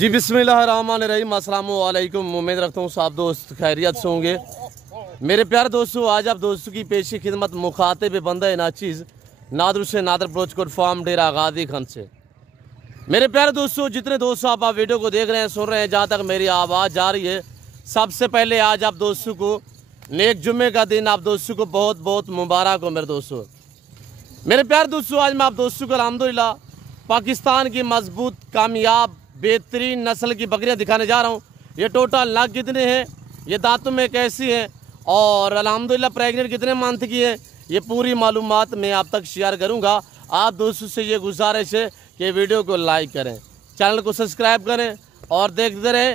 जी बिस्मिल्लाहिर्रहमानिर्रहीम, अस्सलाम वालेकुम। उम्मीद रखता हूँ सब दोस्त खैरियत से होंगे। मेरे प्यारे दोस्तों, आज आप दोस्तों की पेशी खिदमत मुखातिब बंदा नाचीज़ नादर से नादर ब्रोचकोट फार्म डेरा गादी खन से। मेरे प्यारे दोस्तों, जितने दोस्त आप वीडियो को देख रहे हैं, सुन रहे हैं, जहाँ तक मेरी आवाज़ जा रही है, सबसे पहले आज आप दोस्तों को नेक जुम्मे का दिन आप दोस्तों को बहुत बहुत मुबारक हो। मेरे दोस्तों, मेरे प्यारे दोस्तों, आज मैं आप दोस्तों को अल्हम्दुलिल्लाह पाकिस्तान की मजबूत कामयाब बेहतरीन नस्ल की बकरियां दिखाने जा रहा हूं। ये टोटल नग कितने हैं, ये दांतों में कैसी हैं और अल्हम्दुलिल्लाह प्रेग्नेंट कितने मंथ की है, ये पूरी मालूमात मैं आप तक शेयर करूंगा। आप दोस्तों से ये गुजारिश है कि वीडियो को लाइक करें, चैनल को सब्सक्राइब करें और देखते रहें।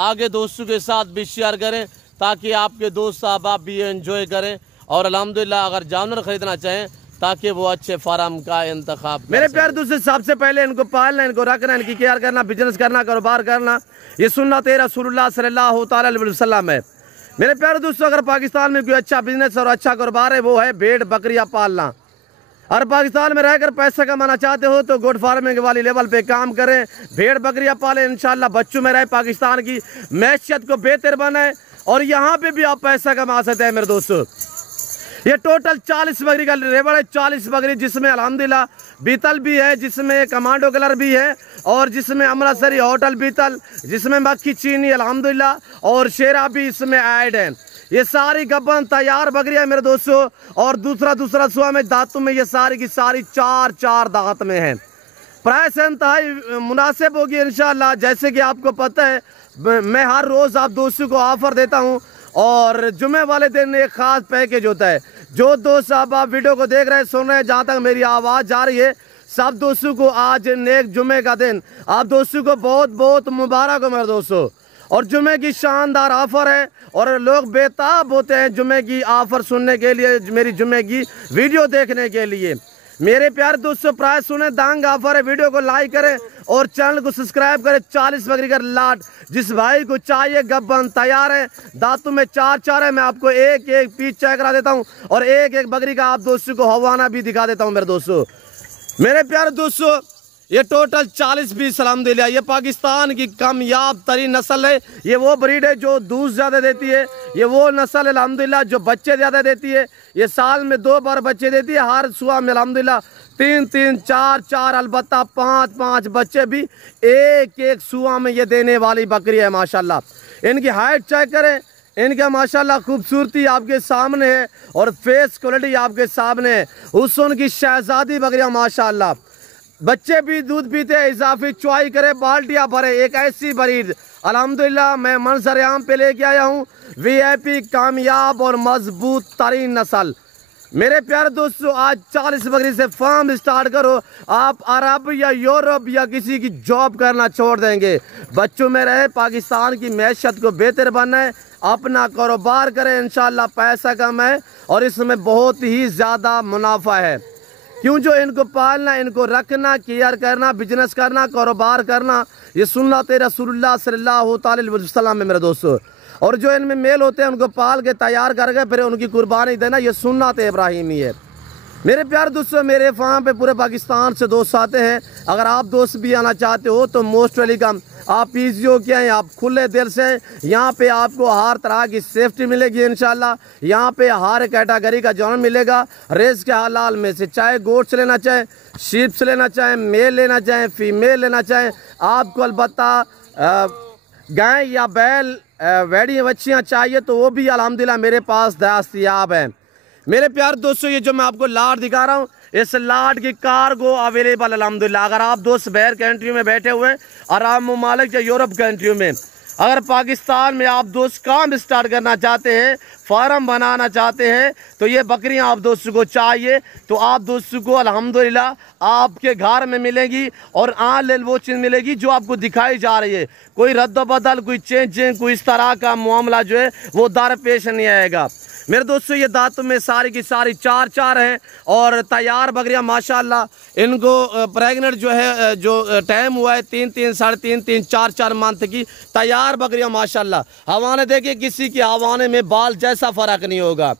आगे दोस्तों के साथ भी शेयर करें ताकि आपके दोस्त आप भी एंजॉय करें और अल्हम्दुलिल्लाह अगर जानवर खरीदना चाहें ताकि वो अच्छे फार्म का इंतखाब। मेरे प्यारे दोस्तों, सबसे पहले इनको पालना, इनको रखना, इनकी केयर करना, बिजनेस करना, कारोबार करना, ये सुन्नत रसूलुल्लाह सल्लल्लाहु तआला अलैहि वसल्लम है। मेरे प्यारे दोस्तों, अगर पाकिस्तान में कोई अच्छा बिजनेस और अच्छा कारोबार है वो है भेड़ बकरियां पालना। और पाकिस्तान में रहकर पैसा कमाना चाहते हो तो गोट फार्मिंग वाली लेवल पे काम करें, भेड़ बकरियां पालें, इंशाल्लाह बच्चों में रहे, पाकिस्तान की मैशियत को बेहतर बनाए और यहाँ पे भी आप पैसा कमा सकते हैं। मेरे दोस्तों, ये टोटल 40 बकरी का रेवड़ है, 40 बकरी, जिसमें अल्हम्दुलिल्लाह बीतल भी है, जिसमें कमांडो कलर भी है और जिसमें अमृतसरी होटल बीतल, जिसमें मक्खी चीनी अल्हम्दुलिल्लाह और शेरा भी इसमें ऐड है। ये सारी गब्बन तैयार बकरियां है मेरे दोस्तों। और दूसरा सुआ में दांतों में ये सारी की सारी चार दांत में है। प्राइस इंतहाई मुनासिब होगी इंशाल्लाह। जैसे कि आपको पता है मैं हर रोज़ आप दोस्तों को ऑफर देता हूँ और जुमे वाले दिन एक ख़ास पैकेज होता है। जो दोस्त आप वीडियो को देख रहे हैं, सुन रहे हैं, जहाँ तक मेरी आवाज़ जा रही है, सब दोस्तों को आज नेक जुमे का दिन आप दोस्तों को बहुत बहुत मुबारक हो मेरे दोस्तों। और जुमे की शानदार ऑफर है और लोग बेताब होते हैं जुमे की ऑफर सुनने के लिए, मेरी जुमे की वीडियो देखने के लिए। मेरे प्यारे दोस्तों, प्राइस सुने, दांग ऑफर है, वीडियो को लाइक करें और चैनल को सब्सक्राइब करें। 40 बकरी का लाट, जिस भाई को चाहिए गब्बन तैयार है, दांतों में चार है। मैं आपको एक एक पीस चेक करा देता हूं और एक एक बकरी का आप दोस्तों को हवाना भी दिखा देता हूं। मेरे दोस्तों, मेरे प्यारे दोस्तों, ये टोटल 40 पीस अल्हम्दुलिल्लाह, ये पाकिस्तान की कामयाब तरीन नस्ल है। ये वो ब्रीड है जो दूध ज़्यादा देती है, ये वो नस्ल है अल्हम्दुलिल्लाह जो बच्चे ज़्यादा देती है। ये साल में 2 बार बच्चे देती है, हर सुबह में अल्हम्दुलिल्लाह 3 4 अलबत्ता 5 बच्चे भी एक सुबह में ये देने वाली बकरी है माशाल्लाह। इनकी हाइट चेक करें, इनका माशाल्लाह खूबसूरती आपके सामने है और फेस क्वालिटी आपके सामने है। हुस्न की शहजादी बकरियाँ माशाल्लाह, बच्चे भी दूध पीते हैं, इजाफी चुआई करे, बाल्टियाँ भरे। एक ऐसी ब्रीड अल्हम्दुलिल्लाह मैं मंजर आम पे लेके आया हूँ, वीआईपी कामयाब और मजबूत तरीन नस्ल। मेरे प्यारे दोस्तों, आज 40 बकरी से फार्म स्टार्ट करो। आप अरब या यूरोप या किसी की जॉब करना छोड़ देंगे, बच्चों में रहे, पाकिस्तान की मैशियत को बेहतर बनाए, अपना कारोबार करें, इंशाल्लाह पैसा कमाए और इसमें बहुत ही ज़्यादा मुनाफा है। क्यों, जो इनको पालना, इनको रखना, केयर करना, बिजनेस करना, कारोबार करना, ये सुन्नत रसूलुल्लाह सल्लल्लाहु अलैहि वसल्लम है मेरे दोस्तों। और जो इनमें मेल होते हैं उनको पाल के तैयार करके फिर उनकी कुर्बानी देना, ये सुन्नत इब्राहिमी है। मेरे प्यारे दोस्तों, मेरे फार्म पे पूरे पाकिस्तान से दोस्त आते हैं। अगर आप दोस्त भी आना चाहते हो तो मोस्ट वेलकम। आप पीसीओ क्या हैं, आप खुले दिल से, यहाँ पे आपको हर तरह की सेफ्टी मिलेगी इंशाल्लाह। यहाँ पे हर कैटेगरी का जानवर मिलेगा, रेस के हलाल में से, चाहे गोट से लेना चाहें, शीप से लेना चाहें, मेल लेना चाहें, फीमेल लेना चाहें, आपको अलबत्ता गाय या बैल वेड़ी बच्चियाँ चाहिए तो वो भी अल्हम्दुलिल्लाह मेरे पास दस्तयाब हैं। मेरे प्यारे दोस्तों, ये जो मैं आपको लाट दिखा रहा हूँ, इस लाट की कार्गो अवेलेबल अल्हम्दुलिल्लाह। अगर आप दोस्त बाहर कंट्री में बैठे हुए, अरब ममालिक या यूरोप कंट्री में, अगर पाकिस्तान में आप दोस्त काम स्टार्ट करना चाहते हैं, फार्म बनाना चाहते हैं, तो ये बकरियां आप दोस्तों को चाहिए तो आप दोस्तों को अल्हम्दुलिल्लाह आपके घर में मिलेगी और ऑनलाइन वो चीज़ मिलेगी जो आपको दिखाई जा रही है। कोई रद्द बदल, कोई चेंजिंग, कोई इस तरह का मामला जो है वो दरपेश नहीं आएगा। मेरे दोस्तों, ये दांतों में सारी की सारी चार हैं और तैयार बकरियां माशाल्लाह। इनको प्रेग्नेंट जो है, जो टाइम हुआ है 3 साढ़े 3 4 मंथ की तैयार बकरियां माशाल्लाह। हवाने देखिए, किसी की हवाने में बाल जैसा फ़र्क नहीं होगा।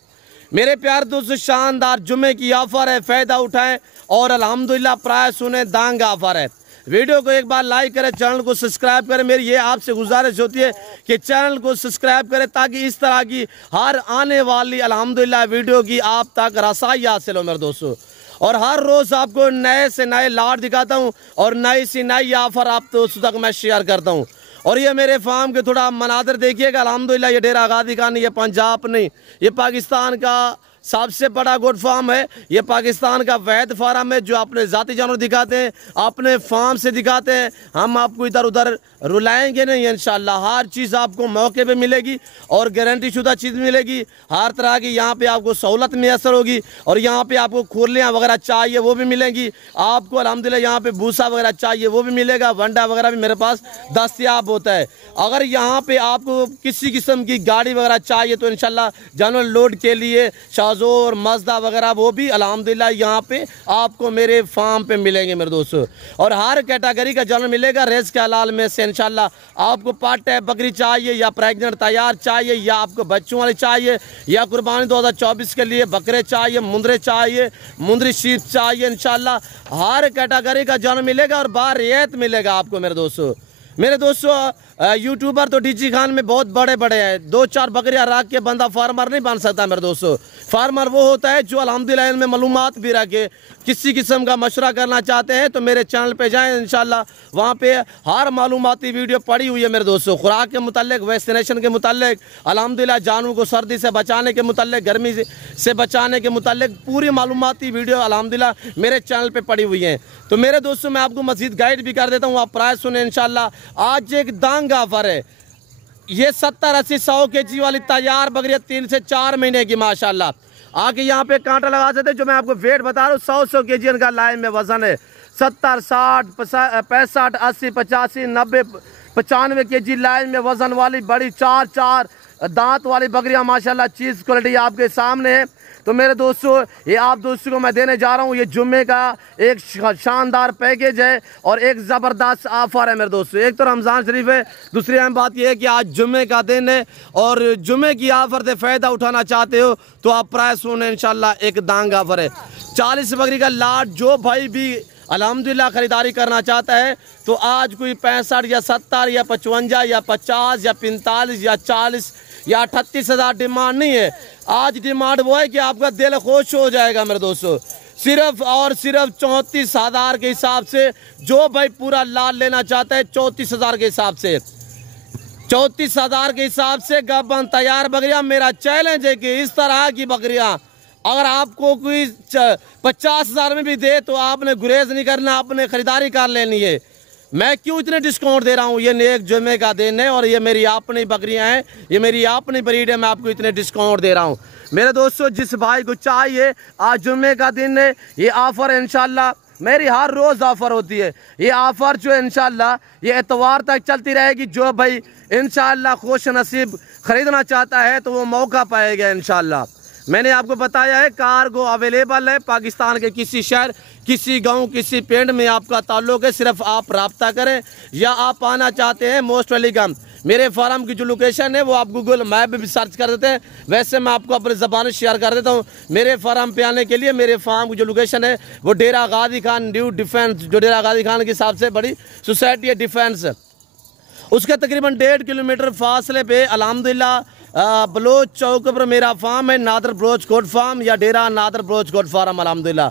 मेरे प्यार दोस्तों, शानदार जुमे की ऑफर है, फ़ायदा उठाएं और अल्हम्दुलिल्लाह प्राइस सुने, दांग ऑफर है। वीडियो को एक बार लाइक करें, चैनल को सब्सक्राइब करें। मेरी ये आपसे गुजारिश होती है कि चैनल को सब्सक्राइब करें ताकि इस तरह की हर आने वाली अल्हम्दुलिल्लाह वीडियो की आप तक रसाई हासिल हो मेरे दोस्तों। और हर रोज़ आपको नए से नए लाट दिखाता हूँ और नई सी नई ऑफ़र आप दोस्तों तक मैं शेयर करता हूँ। और ये मेरे फार्म के थोड़ा मनादर देखिएगा। अल्हम्दुलिल्लाह ये डेरा गादी खान, ये पंजाब नहीं, ये पाकिस्तान का सबसे बड़ा गोट फार्म है। ये पाकिस्तान का वैध फार्म है जो अपने ज़ाती जानवर दिखाते हैं, अपने फार्म से दिखाते हैं। हम आपको इधर उधर रुलाएंगे नहीं इंशाल्लाह। हर चीज़ आपको मौके पे मिलेगी और गारंटी शुदा चीज़ मिलेगी। हर तरह की यहाँ पे आपको सहूलत मैसर होगी। और यहाँ पे आपको खुरलियाँ वगैरह चाहिए वो भी मिलेंगी आपको। अल्हम्दुलिल्लाह यहाँ पे भूसा वगैरह चाहिए वो भी मिलेगा। वंडा वगैरह भी मेरे पास दस्तयाब होता है। अगर यहाँ पे आपको किसी किस्म की गाड़ी वगैरह चाहिए तो इंशाल्लाह जानवर लोड के लिए शाजोर मजदा वगैरह वो भी अल्हम्दुलिल्लाह यहाँ पे आपको मेरे फार्म पे मिलेंगे मेरे दोस्तों। और हर कैटेगरी का जानवर मिलेगा रेस के हलाल में से इंशाल्लाह। आपको पाट है बकरी चाहिए या प्रेग्नेंट तैयार चाहिए या आपको बच्चों वाली चाहिए या कुर्बानी 2024 के लिए बकरे चाहिए, मुंदरे चाहिए, मुंदरी शीप चाहिए, इंशाल्लाह हर कैटेगरी का जानवर मिलेगा और बारियत मिलेगा आपको मेरे दोस्तों। मेरे दोस्तों यूट्यूबर तो डीजी खान में बहुत बड़े बड़े हैं। 2-4 बकरियां रख के बंदा फार्मर नहीं बन सकता मेरे दोस्तों। फार्मर वो होता है जो अल्हम्दुलिल्लाह इनमें मालूमात भी रखे। किसी किस्म का मशवरा करना चाहते हैं तो मेरे चैनल पे जाएं, इंशाल्लाह वहाँ पे हर मालूमाती वीडियो पड़ी हुई है मेरे दोस्तों। खुराक के मुतालिक, वैक्सीनेशन के मुतालिक, अल्हम्दुलिल्लाह जानवरों को सर्दी से बचाने के मुतालिक, गर्मी से बचाने के मुतालिक पूरी मालूमाती वीडियो अल्हम्दुलिल्लाह मेरे चैनल पे पड़ी हुई हैं। तो मेरे दोस्तों मैं आपको मज़ीद गाइड भी कर देता हूँ, आप प्राइस सुने इंशाल्लाह। आज एक दांग ऑफर है, ये 70-80-100 kg वाली तैयार बकरियां 3 से 4 महीने की माशाल्लाह। आके यहाँ पे कांटा लगा सकते हैं। जो मैं आपको वेट बता रहा हूँ 100 kg इनका लाइन में वजन है। 70, 60, 65, 80, 85, 90, 95 kg लाइन में वजन वाली बड़ी 4 दांत वाली बकरियां माशाल्लाह चीज़ क्वालिटी आपके सामने है। तो मेरे दोस्तों ये आप दोस्तों को मैं देने जा रहा हूँ, ये जुम्मे का एक शानदार पैकेज है और एक ज़बरदस्त ऑफ़र है मेरे दोस्तों। एक तो रमज़ान शरीफ है, दूसरी अहम बात यह है कि आज जुम्मे का दिन है और जुम्मे की ऑफ़र से फ़ायदा उठाना चाहते हो तो आप प्राइस सुने इंशाल्लाह। एक दांग ऑफ़र है 40 बकरी का लाट। जो भाई भी अल्हम्दुलिल्लाह ख़रीदारी करना चाहता है तो आज कोई 65 या 70 या 55 या 50 या 45 या 40 या 38 हज़ार डिमांड नहीं है। आज डिमांड वो है कि आपका दिल खुश हो जाएगा मेरे दोस्तों। सिर्फ और सिर्फ 34 हज़ार के हिसाब से जो भाई पूरा लाल लेना चाहता है 34 हज़ार के हिसाब से, 34 हज़ार के हिसाब से गब्बन तैयार बकरियां। मेरा चैलेंज है कि इस तरह की बकरियां अगर आपको कोई 50 हज़ार में भी दे तो आपने गुरेज नहीं करना, आपने ख़रीदारी कर लेनी है। मैं क्यों इतने डिस्काउंट दे रहा हूँ, ये नेक जुम्मे का दिन है और ये मेरी अपनी बकरियां हैं, ये मेरी अपनी ब्रीड है, मैं आपको इतने डिस्काउंट दे रहा हूँ मेरे दोस्तों। जिस भाई को चाहिए आज जुम्मे का दिन है, ये ऑफ़र है इंशाल्लाह। मेरी हर रोज़ ऑफ़र होती है। ये ऑफ़र जो है इंशाल्लाह ये एतवार तक चलती रहेगी। जो भाई इंशाल्लाह खुश नसीब ख़रीदना चाहता है तो वो मौका पाएगा इंशाल्लाह। मैंने आपको बताया है कार्गो अवेलेबल है पाकिस्तान के किसी शहर, किसी गांव, किसी पिंड में आपका ताल्लुक है। सिर्फ आप रब्ता करें या आप आना चाहते हैं मोस्ट वेलकम। मेरे फार्म की जो लोकेशन है वो आप गूगल मैप में भी सर्च कर देते हैं। वैसे मैं आपको अपनी ज़बान शेयर कर देता हूँ। मेरे फार्म पे आने के लिए मेरे फार्म की जो लोकेशन है वो डेरा गादी खान न्यू डिफेंस, जो डेरा गादी खान के हिसाब से बड़ी सोसाइटी है डिफेंस, उसके तकरीबन 1.5 किलोमीटर फासले पे अल्हम्दुलिल्लाह बलोच चौक पर मेरा फार्म है, नादर बलोच गोट फार्म या डेरा नादर बलोच गोट फार्म अल्हम्दुलिल्लाह।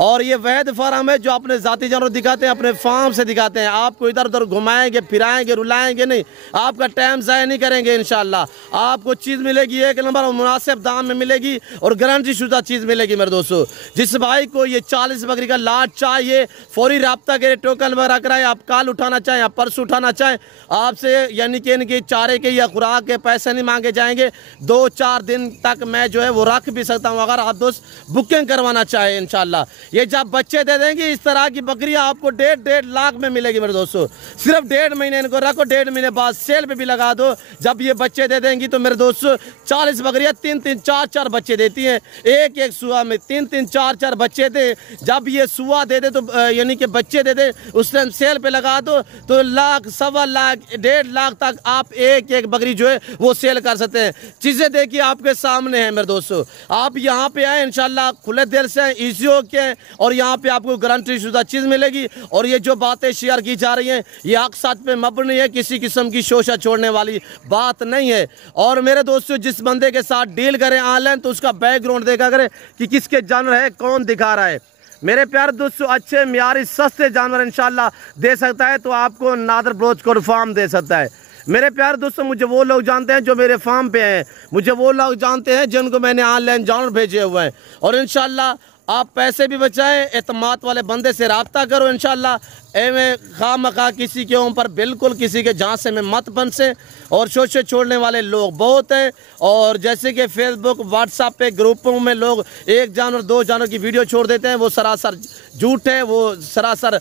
और ये वैध फार्म है जो अपने ज़ाती जानवर दिखाते हैं, अपने फार्म से दिखाते हैं। आपको इधर उधर घुमाएंगे, फिराएंगे, रुलाएंगे नहीं, आपका टाइम ज़ाया नहीं करेंगे इंशाल्लाह। आपको चीज़ मिलेगी एक नंबर और मुनासिब दाम में मिलेगी और गारंटी शुदा चीज़ मिलेगी मेरे दोस्तों। जिस भाई को ये 40 बकरी का लाट चाहिए फौरी रब्ता करें, टोकन वगैरह कराएं। आप कल उठाना चाहें, आप परसों उठाना चाहें, आपसे यानी कि इनके चारे के या खुराक के पैसे नहीं मांगे जाएंगे। 2-4 दिन तक मैं जो है वो रख भी सकता हूँ अगर आप दोस्त बुकिंग करवाना चाहें इंशाल्लाह। ये जब बच्चे दे देंगे इस तरह की बकरियां आपको 1.5 लाख में मिलेगी मेरे दोस्तों। सिर्फ 1.5 महीने इनको रखो, 1.5 महीने बाद सेल पे भी लगा दो। जब ये बच्चे दे देंगी तो मेरे दोस्तों 40 बकरियां 3-3, 4-4 बच्चे देती हैं। एक सुआ में 3-3, 4-4 बच्चे थे। जब ये सुआ दे दे तो यानी कि बच्चे दे दे उस टाइम सेल पे लगा दो तो लाख, 1.25 लाख, 1.5 लाख तक आप एक बकरी जो है वो सेल कर सकते हैं। चीज़ें देखिए आपके सामने हैं मेरे दोस्तों। आप यहाँ पे आए इंशाल्लाह खुले दिल से, इजी होके हैं और यहाँ पे आपको गारंटी शुदा चीज़ मिलेगी। और ये जो बातें शेयर की जा रही हैं ये हक सच पे मबनी है, किसी किस्म की शोशा छोड़ने वाली बात नहीं है। और मेरे दोस्तों, जिस बंदे के साथ डील करें ऑनलाइन तो उसका बैकग्राउंड देखा करें कि किसके जानवर है, कौन दिखा रहा है। मेरे प्यारे दोस्तों, अच्छे म्यारी सस्ते जानवर इंशाल्लाह दे सकता है तो आपको नादर ब्रोच कोड फार्म दे सकता है। मेरे प्यारे दोस्तों, मुझे वो लोग जानते हैं जो मेरे फार्म पे हैं, मुझे वो लोग जानते हैं जिनको मैंने ऑनलाइन जानवर भेजे हुए हैं। और इंशाल्लाह आप पैसे भी बचाएं, एतमाद वाले बंदे से रब्ता करो इंशाल्लाह। एवं खामखा किसी के ऊपर बिल्कुल किसी के झांसे में मत फंसे। और शोशे छोड़ने वाले लोग बहुत हैं, और जैसे कि फेसबुक व्हाट्सएप पे ग्रुपों में लोग एक जानवर दो जानवर की वीडियो छोड़ देते हैं, वो सरासर झूठ है, वो सरासर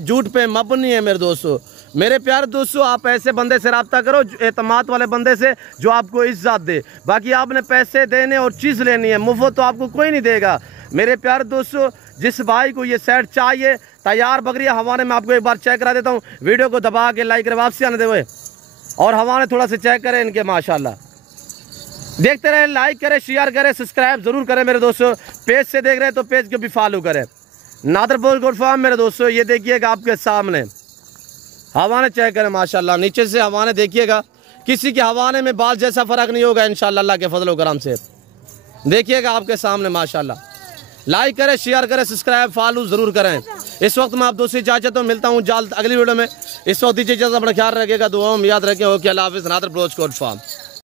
झूठ पे मबनी है। मेरे दोस्तों, मेरे प्यारे दोस्तों, आप ऐसे बंदे से रब्ता करो, एतमाद वाले बंदे से जो आपको इज्जत दे। बाकी आपने पैसे देने और चीज़ लेनी है, मुफ्त तो आपको कोई नहीं देगा। मेरे प्यारे दोस्तों, जिस भाई को ये सेट चाहिए, तैयार बकरियां हवाने में आपको एक बार चेक करा देता हूँ। वीडियो को दबा के लाइक करें, वापसी आने दे हुए और हवाने थोड़ा सा चेक करें इनके। माशाल्लाह देखते रहे, लाइक करें, शेयर करें, सब्सक्राइब जरूर करें। मेरे दोस्तों, पेज से देख रहे हैं तो पेज को भी फॉलो करें। नादर ब्रोच कोड फार्म मेरे दोस्तों, ये देखिएगा आपके सामने, हवाने चेक करें माशाल्लाह। नीचे से हवाने देखिएगा, किसी के हवाने में बाल जैसा फ़र्क नहीं होगा इंशाल्लाह अल्लाह के फजल व करम से। देखिएगा आपके सामने माशाल्लाह। लाइक करें, शेयर करें, सब्सक्राइब फॉलो ज़रूर करें। इस वक्त मैं आप दोस्तों इजाज़त मिलता हूँ जल्द अगली वीडियो में। इस वक्त दीजिए इजाज़त, अपना ख्याल रखिएगा, दुआओं में याद रखें। ओके, अल्लाह हाफ़िज़। नादर ब्रोच कोड फार्म।